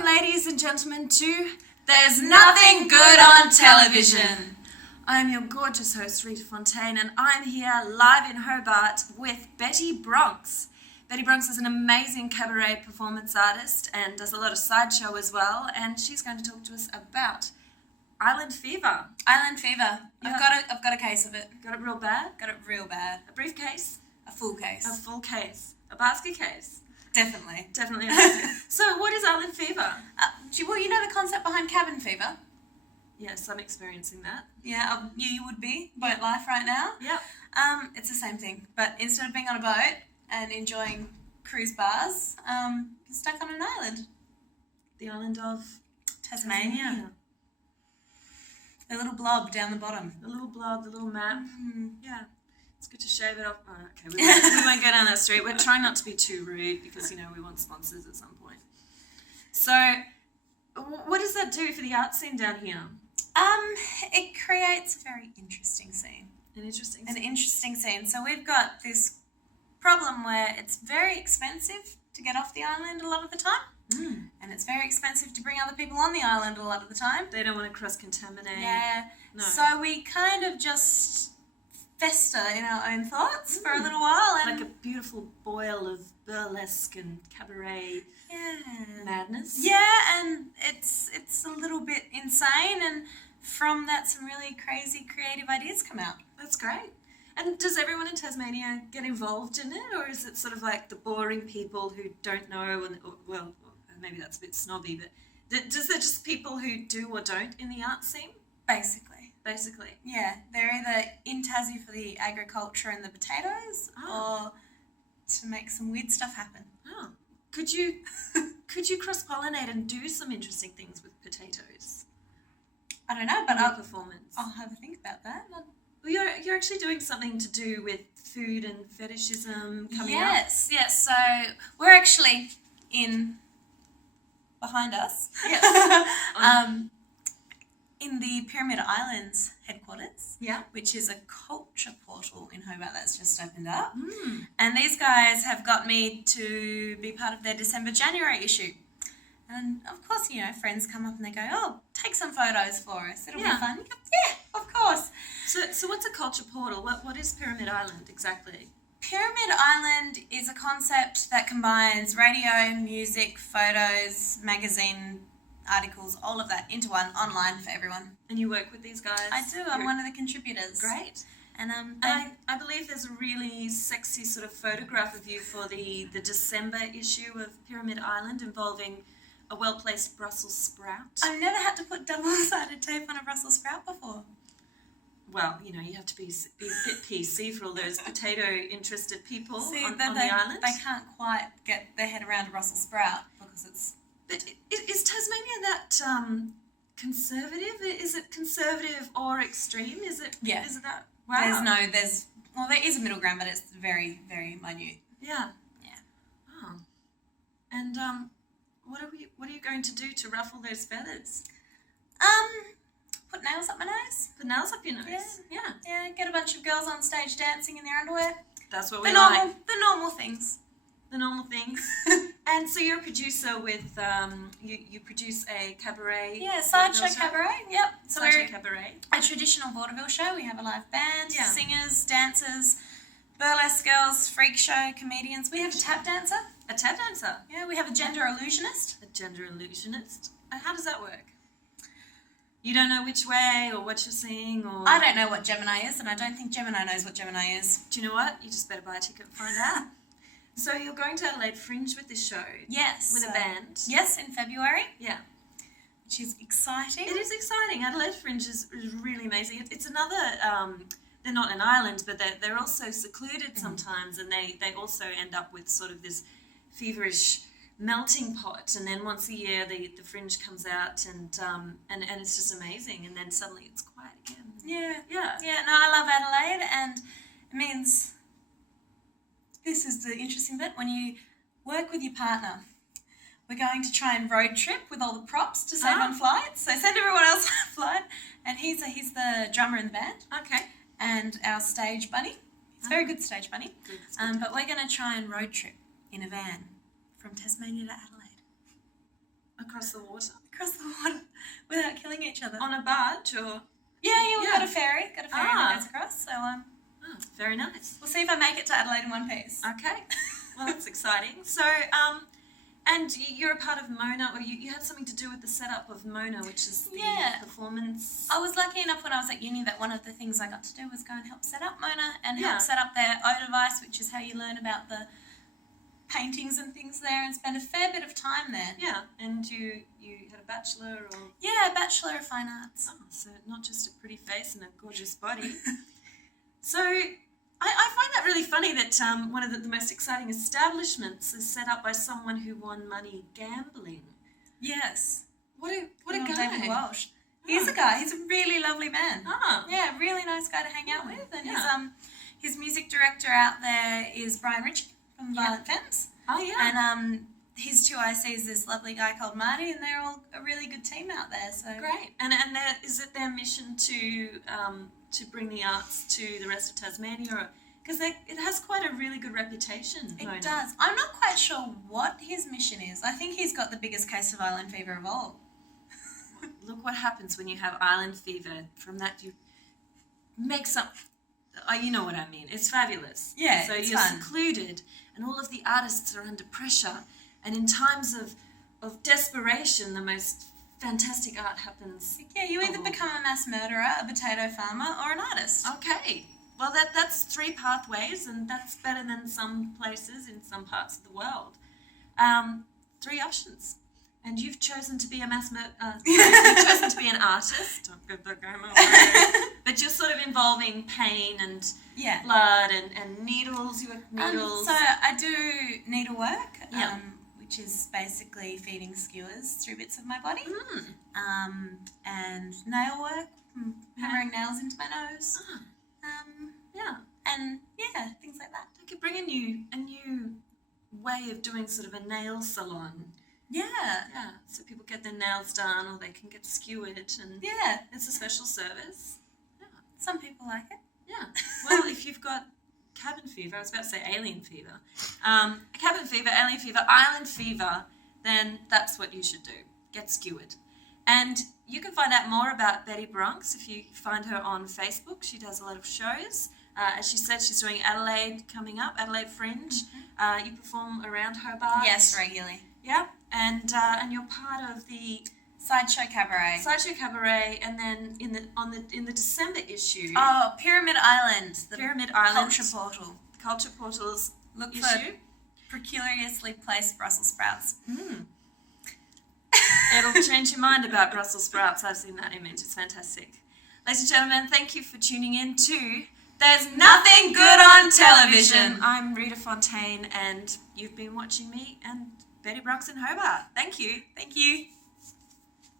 Welcome, ladies and gentlemen, to There's Nothing Good on Television. I'm your gorgeous host, Rita Fontaine, and I'm here live in Hobart with Betty Bronx. Betty Bronx is an amazing cabaret performance artist and does a lot of sideshow as well, and she's going to talk to us about Island Fever. Island Fever. Yeah. I've got a case of it. Got it real bad? Got it real bad. A briefcase? A full case. A full case. A basket case? Definitely. Definitely a basket. So what is Island Fever? You know the concept behind cabin fever? Yes, I'm experiencing that. Yeah, you would be. Boat life right now. Yep. It's the same thing, but instead of being on a boat and enjoying cruise bars, you're stuck on an island. The island of Tasmania. A little blob down the bottom. The little blob, the little map. Mm-hmm. Yeah. It's good to shave it off. Oh, okay, we won't go down that street. We're trying not to be too rude because, we want sponsors at some point. So, what does that do for the art scene down here? It creates a very interesting scene. An interesting scene. So we've got this problem where it's very expensive to get off the island a lot of the time. And it's very expensive to bring other people on the island a lot of the time. They don't want to cross-contaminate. Yeah. No. So we kind of just fester in our own thoughts for a little while. And like a beautiful boil of burlesque and cabaret madness. Yeah, and it's a little bit insane, and from that some really crazy creative ideas come out. That's great. And does everyone in Tasmania get involved in it, or is it sort of like the boring people who don't know, well, maybe that's a bit snobby, but does there just people who do or don't in the art scene? Basically. Yeah, they're either in Tassie for the agriculture and the potatoes, or to make some weird stuff happen. Oh, could you cross-pollinate and do some interesting things with potatoes? I don't know, but performance. I'll have a think about that. Well, you're actually doing something to do with food and fetishism coming up. Yes. So we're actually behind us. Yeah. In the Pyramid Islands headquarters, which is a culture portal in Hobart that's just opened up. And these guys have got me to be part of their December-January issue. And, of course, friends come up and they go, oh, take some photos for us. It'll be fun. Yeah, of course. So what's a culture portal? What is Pyramid Island exactly? Pyramid Island is a concept that combines radio, music, photos, magazine articles, all of that into one, online for everyone. And you work with these guys? I do. I'm one of the contributors. Great. And I believe there's a really sexy sort of photograph of you for the December issue of Pyramid Island involving a well-placed Brussels sprout. I've never had to put double-sided tape on a Brussels sprout before. Well, you have to be a bit PC for all those potato-interested people on the island. They can't quite get their head around a Brussels sprout because it's... But is Tasmania that conservative? Is it conservative or extreme? Is it? Yeah. Is it that? Wow. There is a middle ground, but it's very, very minute. Yeah. Yeah. Oh. And what are you going to do to ruffle those feathers? Put nails up my nose. Put nails up your nose. Yeah. Yeah. Get a bunch of girls on stage dancing in their underwear. That's what we like. The normal things. The normal things. And so you're a producer with, you produce a cabaret. Yeah, sideshow cabaret. Yep. So sideshow cabaret. A traditional vaudeville show. We have a live band, singers, dancers, burlesque girls, freak show, comedians. We have a tap dancer. A tap dancer? Yeah, we have a gender illusionist. A gender illusionist. And how does that work? You don't know which way or what you're seeing, or... I don't know what Gemini is, and I don't think Gemini knows what Gemini is. Do you know what? You just better buy a ticket and find out. So you're going to Adelaide Fringe with this show? Yes. With a band? Yes, in February. Yeah. Which is exciting. It is exciting. Adelaide Fringe is really amazing. It's another... they're not an island, but they're also secluded sometimes, and they also end up with sort of this feverish melting pot, and then once a year the Fringe comes out, and it's just amazing, and then suddenly it's quiet again. Yeah. Yeah. No, I love Adelaide, and it means... This is the interesting bit. When you work with your partner, we're going to try and road trip with all the props to save on flights. So send everyone else on a flight. And he's the drummer in the band. Okay. And our stage bunny. He's a very good stage bunny. Good. But we're going to try and road trip in a van from Tasmania to Adelaide. across the water? Across the water without killing each other. On a barge or? Yeah, we've got a ferry. That goes across. So very nice. We'll see if I make it to Adelaide in one piece. Okay. Well, that's exciting. So, and you're a part of Mona, or you had something to do with the setup of Mona, which is the performance. I was lucky enough when I was at uni that one of the things I got to do was go and help set up Mona and help set up their O device, which is how you learn about the paintings and things there, and spend a fair bit of time there. Yeah, and you had a bachelor or? Yeah, a Bachelor of Fine Arts. Oh, so not just a pretty face and a gorgeous body. So I find that really funny that one of the most exciting establishments is set up by someone who won money gambling. Yes. What a guy. David Walsh. He's a guy. He's a really lovely man. Ah. Yeah, really nice guy to hang out with. And his music director out there is Brian Ritchie from Violent Femmes. Oh, yeah. And his two ICs is this lovely guy called Marty, and they're all a really good team out there. So great. And is it their mission to bring the arts to the rest of Tasmania, or because it has quite a really good reputation? It does. I'm not quite sure what his mission is. I think he's got the biggest case of island fever of all. Look what happens when you have island fever. From that you make some. Oh, you know what I mean. It's fabulous. Yeah, so it's you're fun. Secluded, and all of the artists are under pressure. And in times of desperation, the most fantastic art happens. Yeah, you either become a mass murderer, a potato farmer, or an artist. Okay. Well, that's 3 pathways, and that's better than some places in some parts of the world. 3 options. And you've chosen to be a you've chosen to be an artist. Don't get the game away. But you're sort of involving pain and blood and needles. You work needles. So I do needlework, which is basically feeding skewers through bits of my body. And nail work, hammering nails into my nose. And things like that. I could bring a new way of doing sort of a nail salon. Yeah. So people get their nails done, or they can get skewered, and it's a special service. Yeah. Some people like it. Yeah. Well, if you've got cabin fever, I was about to say alien fever, cabin fever, alien fever, island fever, then that's what you should do. Get skewered. And you can find out more about Betty Bronx if you find her on Facebook. She does a lot of shows. As she said, she's doing Adelaide coming up, Adelaide Fringe. You perform around Hobart. Yes, regularly. Yeah, and you're part of the Sideshow Cabaret. Sideshow Cabaret, and then in the December issue. Oh, Pyramid Island. The Pyramid Island. Culture Portal. Culture Portal's Look issue. For peculiarly placed Brussels sprouts. It'll change your mind about Brussels sprouts. I've seen that image. It's fantastic. Ladies and gentlemen, thank you for tuning in to There's Nothing Good on Television. I'm Rita Fontaine, and you've been watching me and Betty Bronx in Hobart. Thank you. Thank you.